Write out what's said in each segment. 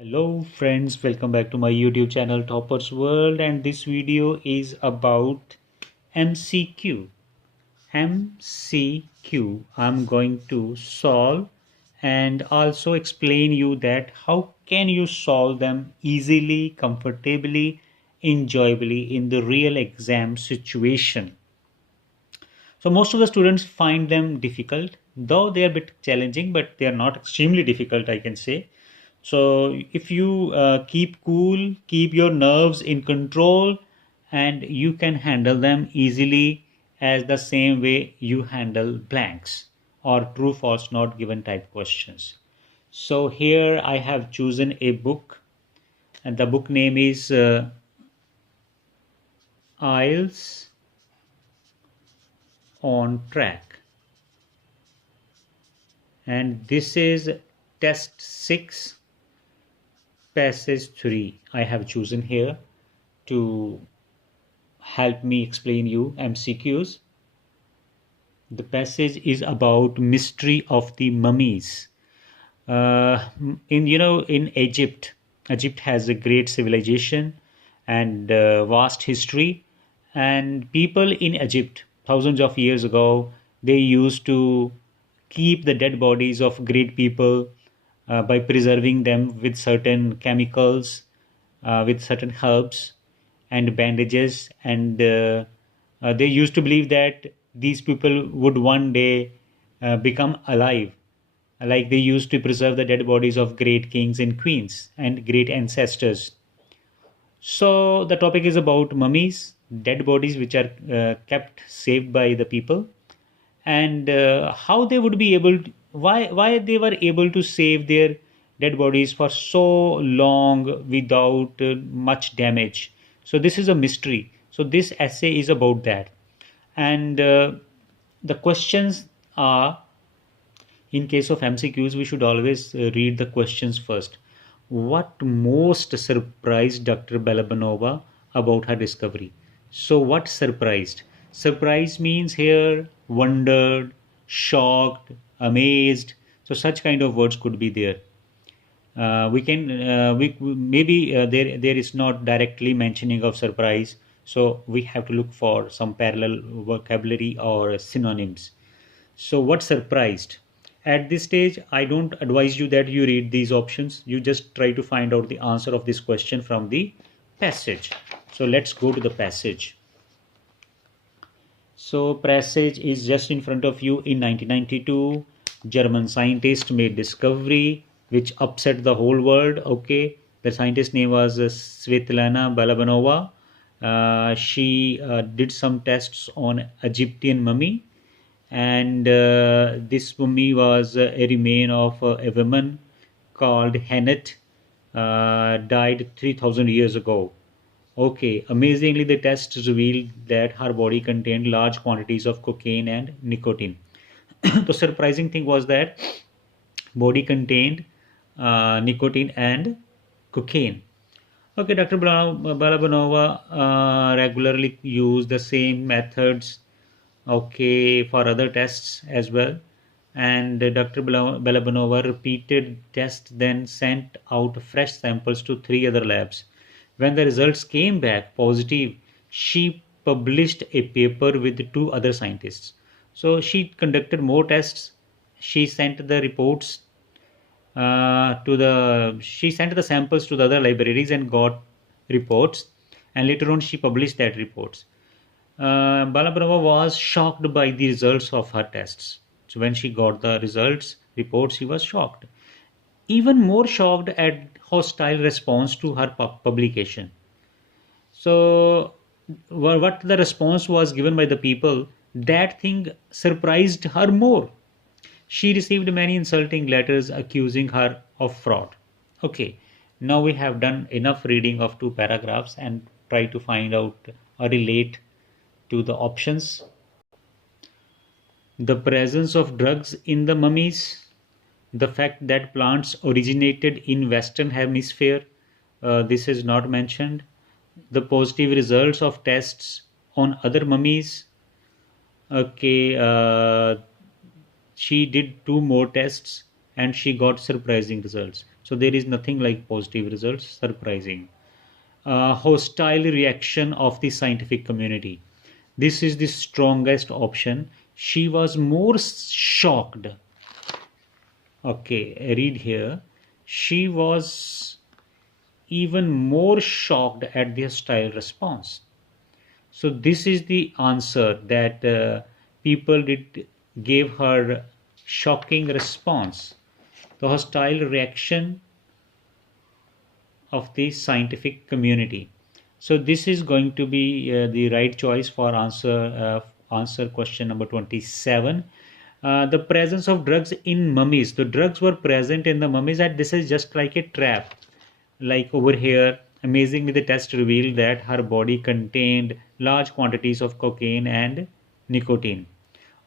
Hello friends, welcome back to my YouTube channel Toppers World, and this video is about MCQ. MCQ I'm going to solve and also explain you that how can you solve them easily, comfortably, enjoyably in the real exam situation. So most of the students find them difficult, though they are a bit challenging, but they are not extremely difficult, I can say. So if you keep cool, keep your nerves in control, and you can handle them easily as the same way you handle blanks or true false not given type questions. So here I have chosen a book, and the book name is Ielts on Track, and this is test 6 passage 3 I have chosen here to help me explain you MCQs. The passage is about mystery of the mummies. In Egypt has a great civilization and vast history, and people in Egypt thousands of years ago they used to keep the dead bodies of great people by preserving them with certain chemicals, with certain herbs and bandages, and they used to believe that these people would one day become alive, like they used to preserve the dead bodies of great kings and queens and great ancestors. So the topic is about mummies, dead bodies which are kept saved by the people, and how they would be able to, why they were able to save their dead bodies for so long without much damage. So this is a mystery. So this essay is about that, and the questions are, in case of MCQs, we should always read the questions first. What most surprised Dr. Balabanova about her discovery? So, what surprised? Surprise means here wondered, shocked, amazed. So, such kind of words could be there. We can we maybe there is not directly mentioning of surprise, so we have to look for some parallel vocabulary or synonyms. So what surprised? At this stage, I don't advise you that you read these options. You just try to find out the answer of this question from the passage. So let's go to the passage. So passage is just in front of you. In 1992, German scientist made discovery which upset the whole world. Okay, the scientist name was Svetlana Balabanova. She did some tests on Egyptian mummy, and this mummy was a remain of a woman called Hennet, died 3000 years ago. Okay, amazingly, the tests revealed that her body contained large quantities of cocaine and nicotine. The surprising thing was that body contained nicotine and cocaine. Okay, Dr. Balabanova regularly used the same methods, okay, for other tests as well. And Dr. Balabanova repeated tests, then sent out fresh samples to three other labs. When the results came back positive, she published a paper with two other scientists. So she conducted more tests. She sent the reports she sent the samples to the other libraries and got reports, and later on she published that reports. Balabrava was shocked by the results of her tests. So when she got the results reports, she was shocked, even more shocked at hostile response to her publication. So what the response was given by the people, that thing surprised her more. She received many insulting letters accusing her of fraud. Okay, now we have done enough reading of two paragraphs and try to find out or relate to the options. The presence of drugs in the mummies, the fact that plants originated in Western Hemisphere, this is not mentioned. The positive results of tests on other mummies. Okay, she did two more tests and she got surprising results. So there is nothing like positive results. Surprising. Hostile reaction of the scientific community. This is the strongest option. She was more shocked. Okay, read here. She was even more shocked at the hostile response. So this is the answer that people did gave her shocking response. The hostile reaction of the scientific community. So this is going to be the right choice for answer question number 27. The presence of drugs in mummies. The drugs were present in the mummies, and this is just like a trap. Like over here, amazingly, the test revealed that her body contained large quantities of cocaine and nicotine.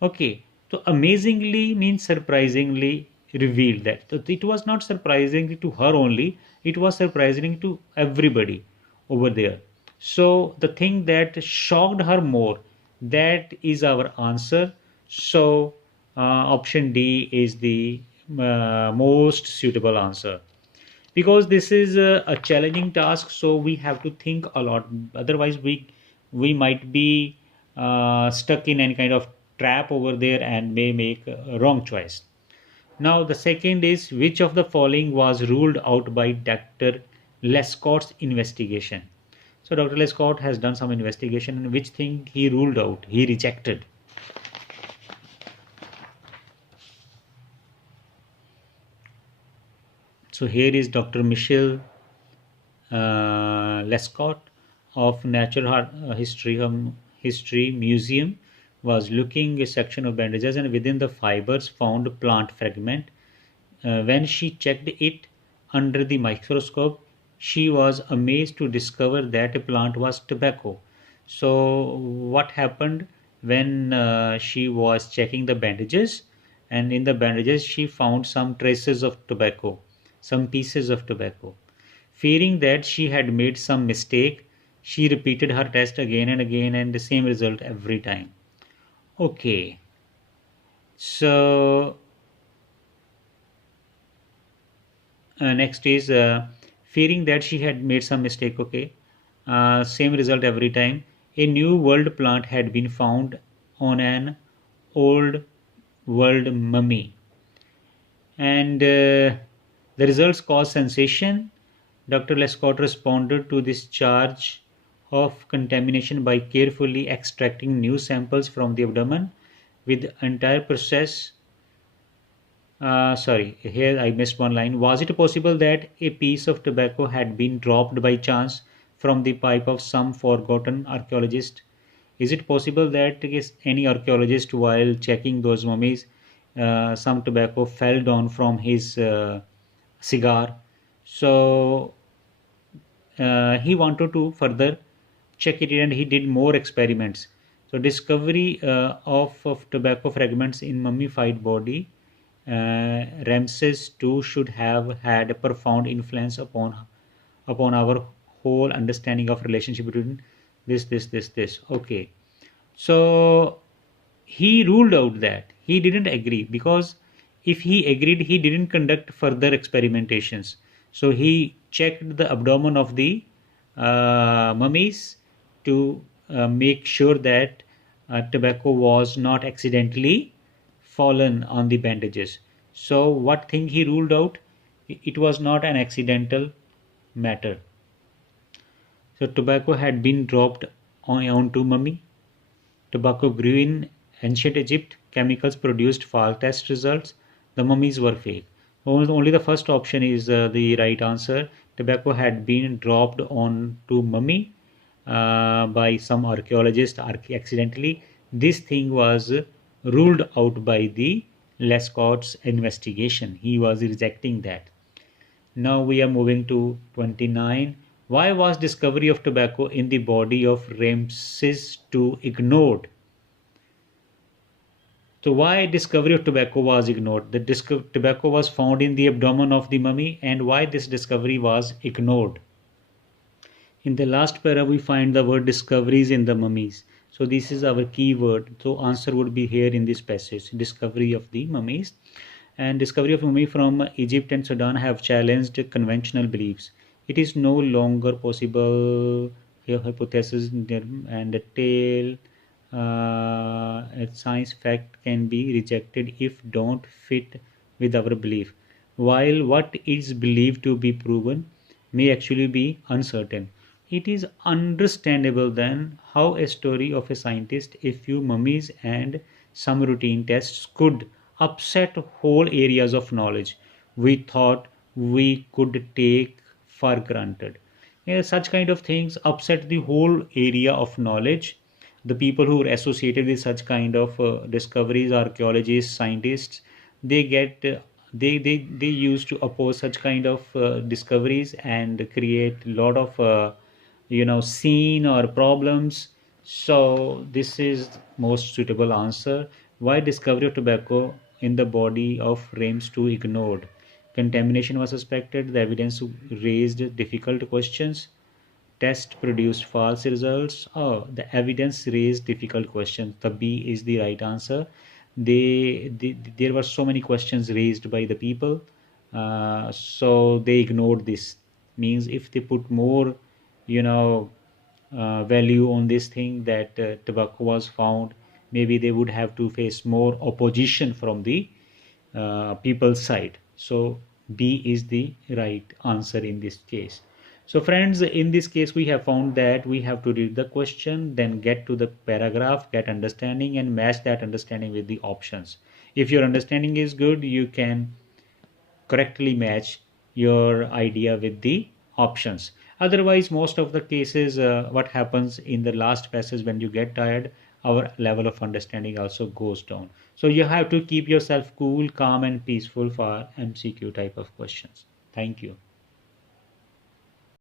Okay, so amazingly means surprisingly revealed that. So it was not surprising to her only, it was surprising to everybody over there. So the thing that shocked her more, that is our answer. So option D is the most suitable answer, because this is a challenging task, so we have to think a lot, otherwise we might be stuck in any kind of trap over there and may make a wrong choice. Now the second is, which of the following was ruled out by Dr. Lescott's investigation? So Dr. Lescott has done some investigation, and which thing he ruled out, he rejected? So here is Dr. Michel Lescott of History Museum was looking a section of bandages, and within the fibers found plant fragment. When she checked it under the microscope, she was amazed to discover that a plant was tobacco. So what happened when she was checking the bandages, and in the bandages she found some traces of tobacco, some pieces of tobacco. Fearing that she had made some mistake, she repeated her test again and again, and the same result every time. Okay, so next is fearing that she had made some mistake. Okay, same result every time. A new world plant had been found on an old world mummy, and the results caused sensation. Dr. Lescott responded to this charge of contamination by carefully extracting new samples from the abdomen, with the entire process. Sorry, here I missed one line. Was it possible that a piece of tobacco had been dropped by chance from the pipe of some forgotten archaeologist? Is it possible that any archaeologist, while checking those mummies, some tobacco fell down from his cigar? So he wanted to further check it, and he did more experiments. So discovery of tobacco fragments in mummified body, Ramses II should have had a profound influence upon our whole understanding of relationship between this. Okay, so he ruled out that he didn't agree, because if he agreed, he didn't conduct further experimentations. So he checked the abdomen of the mummies to make sure that tobacco was not accidentally fallen on the bandages. So what thing he ruled out? It was not an accidental matter. So tobacco had been dropped onto mummy. Tobacco grew in ancient Egypt. Chemicals produced false test results. The mummies were fake. Only the first option is the right answer. Tobacco had been dropped onto mummy by some archaeologist accidentally. This thing was ruled out by the Lescott's investigation. He was rejecting that. Now we are moving to 29. Why was discovery of tobacco in the body of Ramses II ignored? So why discovery of tobacco was ignored? The tobacco was found in the abdomen of the mummy, and why this discovery was ignored? In the last para we find the word discoveries in the mummies. So this is our key word. So answer would be here in this passage, discovery of the mummies. And discovery of mummy from Egypt and Sudan have challenged conventional beliefs. It is no longer possible. Here, hypothesis and the tale, a science fact can be rejected if don't fit with our belief, while what is believed to be proven may actually be uncertain. It is understandable then how a story of a scientist, a few mummies, and some routine tests could upset whole areas of knowledge we thought we could take for granted. Yeah, such kind of things upset the whole area of knowledge. The people who are associated with such kind of discoveries, archaeologists, scientists, they get they used to oppose such kind of discoveries and create a lot of scene or problems. So this is most suitable answer. Why discovery of tobacco in the body of Reims 2 ignored? Contamination was suspected. The evidence raised difficult questions. Test produced false results. Oh, the evidence raised difficult questions. The B is the right answer. There were so many questions raised by the people, so they ignored this. Means if they put more, you know, value on this thing that tobacco was found, maybe they would have to face more opposition from the people's side. So B is the right answer in this case. So friends, in this case, we have found that we have to read the question, then get to the paragraph, get understanding, and match that understanding with the options. If your understanding is good, you can correctly match your idea with the options. Otherwise, most of the cases, what happens in the last passage when you get tired, our level of understanding also goes down. So you have to keep yourself cool, calm, and peaceful for MCQ type of questions. Thank you.